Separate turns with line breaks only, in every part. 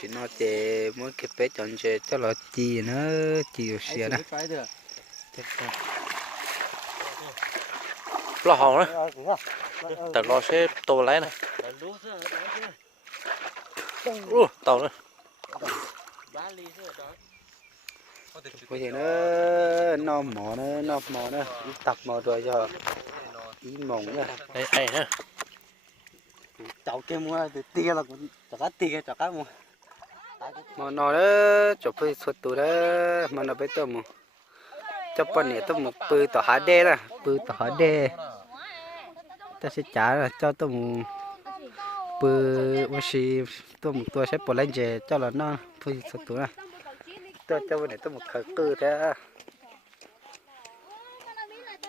chỉ nó để mỗi cái bé chọn chơi cho nó chi nữa chi xíu nè lo hỏng đó tao lo sẽ tô lấy này ú tàu nữa bây giờ nó nó mỏ nó nó mỏ nó tập mỏ rồi cho ý mỏng nữa đây ai nữa
cháu kia mua thì tia là cũng chả cá tia chả cá mua
mà nó đó chụp phải xuất tụ đó mà nó phải tôm một cho bọn này tôm một bự tỏ há đê nè bự tỏ há đê. Ta sẽ trả là cho tôm một bự bữa xí tôm một tua sẽ bỏ lên về cho là nó phải xuất tụ nè cho cho này tôm một khởi cư đó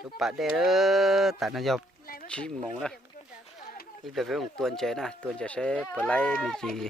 lúc bạn đê đó tại nó do chỉ mỏng đó. Bây giờ với một tuần chế nè tuần chế sẽ bỏ lại mình chỉ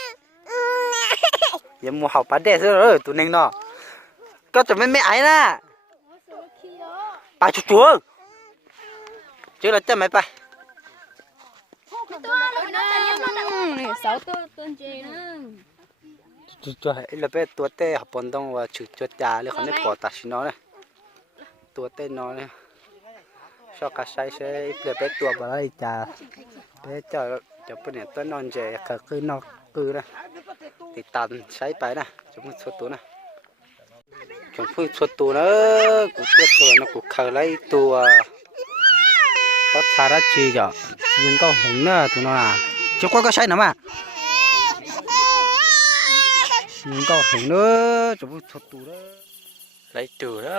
ยังมัวเห่าปลาเด็ดซะเออตัวนึงเนาะก็จะไม่ไม่ไอ้นะปลาจุ๊วเจอแล้วจะไม่ไปตัวเลยนะเสาตัวตัวเจนตัวไอ้ละเป็ดตัวเต้หับปนต้องว่าฉุดจุดยาเลยเขาไม่ปอดตัดชิโน่เลยตัวเต้นอนเลยชอบกระชายใช้เปลือกเป็ดตัวอะไรจ่าเป็ดจ่าจะเป็นตัวนอนเจก็คือนอก กือนะติดตันใช้ไปนะจงชดตัวนะจมพูดชดตัวนะกูตัวตัวนะกูเคยไล่ตัวก็ชาระจีจ้ะยุงก็หงนะตัวน่ะจะก็ก็ใช่นะมายุงก็หงนอะจมพูดชดตัวนะไล่ตัวนะ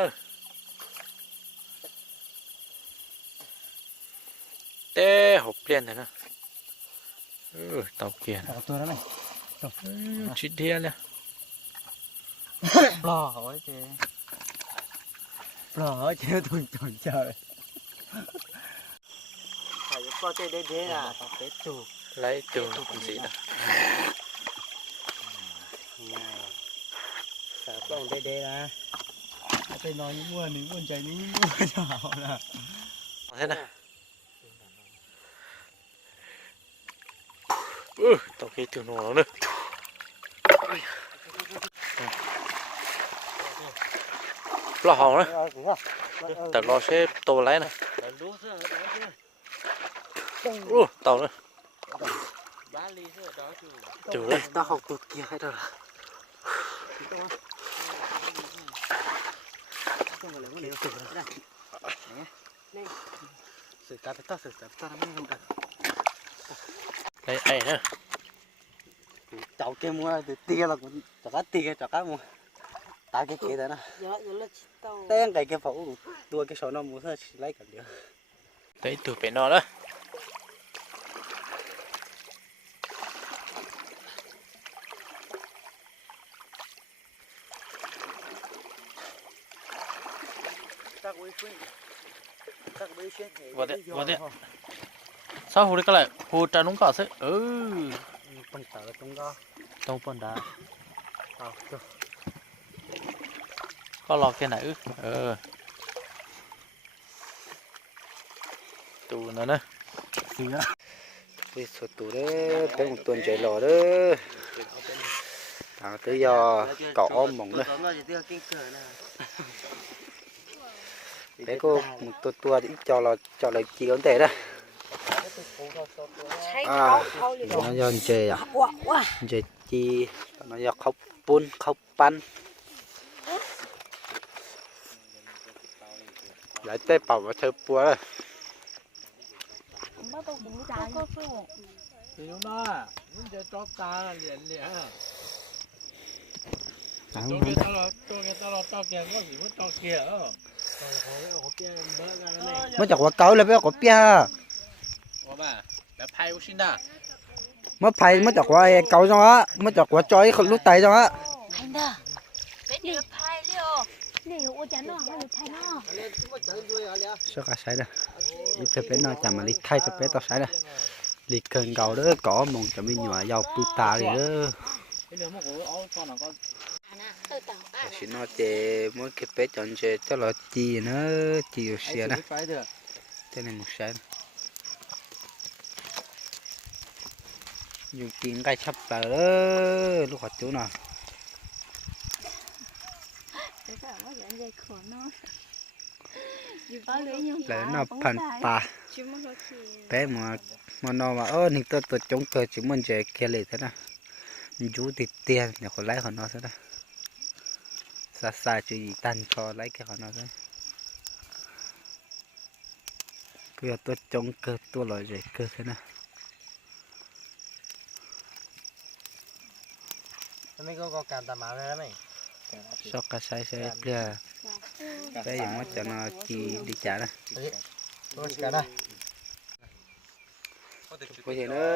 เต้หกเปลี่ยนเลนะ ตออเต่าเกียร์ตัวนั้นเลยชิดเดียเลยปลอกอาไเจ๊ปลอกอาไเจ๊ถุนถุนเจ้าเลยไข่ก็เจ๊เด็ดๆอะต่อเป็ดจูไล่จูคุณสีนะสาบต้องเด็ดๆนะไปนอนง่วนหนึ่งง่วนใจนี้ง่วนเจ้านะเห็นนะ ừ tao cái từ nó nữa. Lo hỏng đấy, tao lo xếp tô lấy này. Ú tao nữa. Trời ơi. Tao học tụt kia hay đâu sự ta phải to sự ta to nó không được lấy ai nữa
Cháu kia mua thì tia là cũng chả cá tia chả cá mua. Ta cái kia đó nè. Tên cái kia phẫu tua cái số nó mua thôi lấy cả được
lấy từ phải nó đó. Vào đây vào đây sao hồi đấy cái lại hồi trà nung cỏ sẽ ừ. Con tờ trong đó. Tông phần đá. Ờ, có lò cái này ư? Ờ. Tù nữa nè Xì á đi số tủ đấy tới một tuần chạy lò đó à tới giờ cỏ ôm mỏng nữa đấy cô một tua tua ít cho là cho là chỉ có thể đó อ่าขาองยอนเจอะเจจีน้องยอนเขาปุ้นเขาปั้นหลายเต้เป่ามาเธอปัวเลย
เดี๋ยวน้ามันจะจอบตาเหรียญเหรียญตัวแกตลอดตัวแกตลอดตอเกียก็สิมันตอกเกียเออ
มาจากว่าเก่าเลยไปเอากบเปีย mất phải mất chọc quá cầu trong á mất chọc quá chói lúc tay trong á. Anh đó sao cả sai đó? Ít thì bé nó chạm mà lịch thay cho bé tao sai đó. Lịch cần cầu đó có mong cho mình nhỏ giàu bút ta thì đó. Xin nó chè mỗi cái bé chọn chè cho nó chi nó chiều xe đó. cho nên một sai dùng tiền cái sắp đó lúc hoạt chỗ nào đó nó. Pan pa Chứ mà mà nó mà ơ những tôi tôi chống cờ chúng mình chơi kia lệ thế nào chú thì tiền để khỏi lấy họ nó thế nào xa xa chứ gì tan cho lấy cái họ nó thế. Bây giờ tôi chống cờ tôi loại rồi cờ thế nào Kami kok kanta mare ne. Sok kasai saya plia. Saya yang macam no di di cara. Terus kana. Bây giờ nó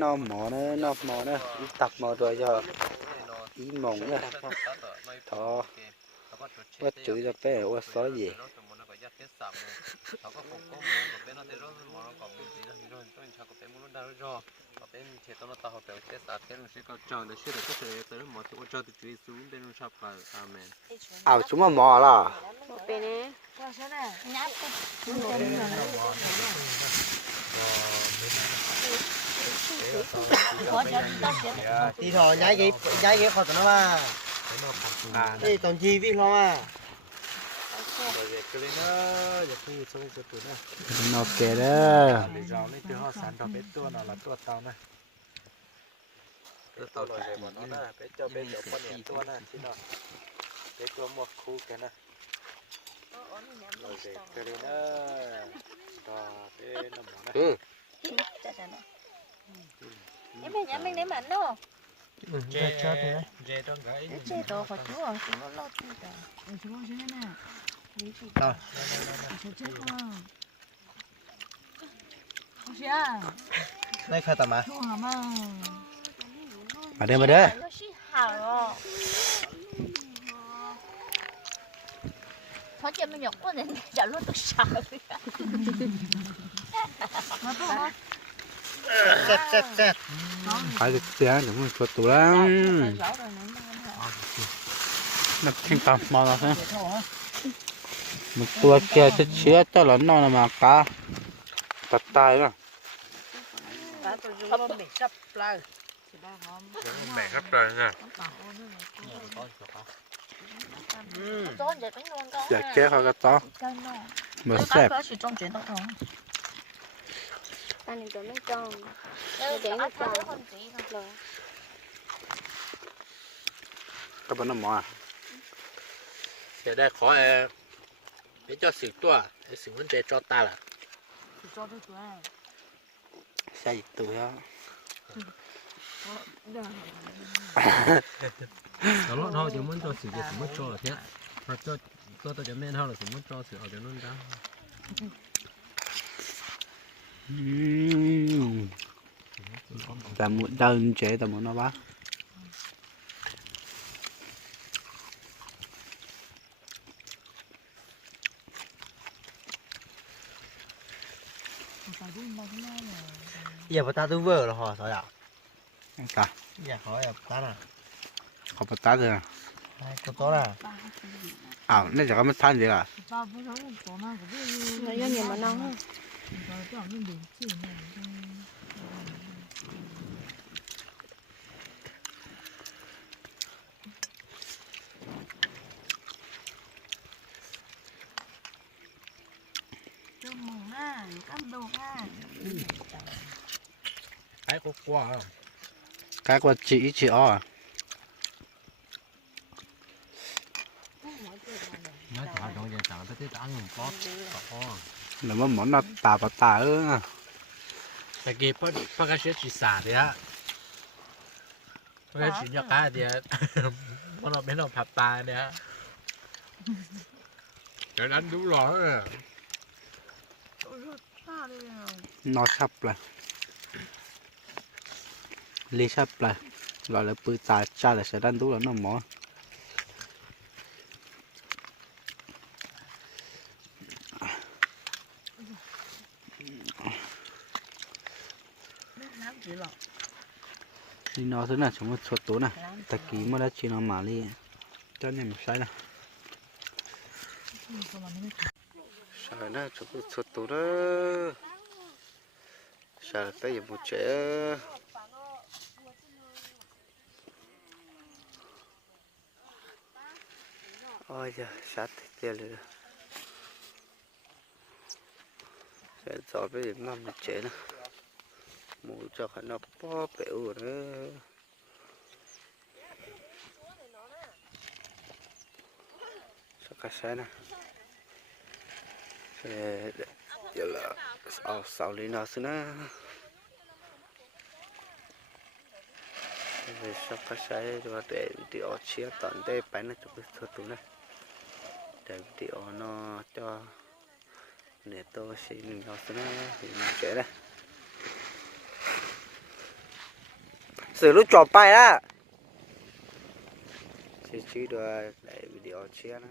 nó mỏ nó nó mỏ nó tập mỏ rồi cho ý mỏng nữa. Thọ. Bất chửi ra bé, ô xóa gì. 이런 자꾸 빼먹는다 그러 죠. 빼면 제대로다 하고 제사 때는 시가 저는 싫어 그때 때는 뭐 저거 저도 주의 수운 되는 샵가 아 멘. 아 정말 뭐 라. 뭐 빼 네. 와서 네. 냐 고. đi thôi nhái cái nhái cái khó tụi nó mà đi còn chi biết không à tua tàu này. Tàu chạy bọn nó nè bé cho bé cho con nhện tua nè chứ nó bé tua một khu cái nè rồi về cái nó đó bé nó mỏ nè ừ. Em bây giờ mình để mạnh đâu? Tụi nó. dê trong cái Chế độ phải chú ở xuống nó lo chú cả rồi. Đây khai tầm à mà đây mà đây Nó Thôi chứ mình nhọc quá nên chả luôn tôi sợ xét xét xét phải được tiền đúng rồi, chuột tủ lắm. Nó kinh tầm, mò nó thế มันตัวแกเชื้อเจ้าหลอนนอนมากาตัดตายเงจับปลาแม่ครับปลาเนี่ยอยากแก้เขากระต้อเหมือนแซ่บตอนนี้ตัม่อเจ๋งได้ขอแอร์ để cho sự tua để sự vấn đề cho ta là xây tủ á Đó nó thôi chứ muốn cho sự thì muốn cho là thế. Hoặc cho cho tao cho men thôi là muốn cho sự ở cho nó ra. ta muốn đơn chế ta muốn nó bác giờ bà ta tôi vợ là họ sợ ạ ta giờ họ giờ ta nè họ bà ta rồi này cô to là à nên giờ có mất than gì à nó nhiều mà nóng กว่าคากว่าจีจีอ๋อหนึ่งป๊อปอหรือว่าหมอนหน้าตาปะตาเออแต่กี้พ่อพ่อกระเชื้อจีสาเดียพ่อกระเช้ายกาเดียวพ่อเราไม่ต้องผับตาเนี่ยเดี๋ยวนั้นดูหล่อเลยนอนทับเลย lì sắp là gọi là bự tà cha là sẽ đánh tú là nó mỏ đi nó thế này chúng một chuột tố này ta ký mà đã chỉ nó mà đi. Cho nên một sai này sai nè, chúng một chuột tố đó. Sai là phải một trẻ? Ôi giờ sát tiền rồi. Sẽ gió bây giờ mà một chế nữa mù cho khả nó bó bẹo rồi. Đó sao cả xe nè? Sẽ giờ là sao sao lý nó xí nè sao cả xe rồi để đi ở chia tận đây bánh nó chụp cái tụ này để đi nó cho để tôi xin nó xí nè thì mình sẽ đây. Xử lúc trò bài á. Chỉ chỉ được để video chia nè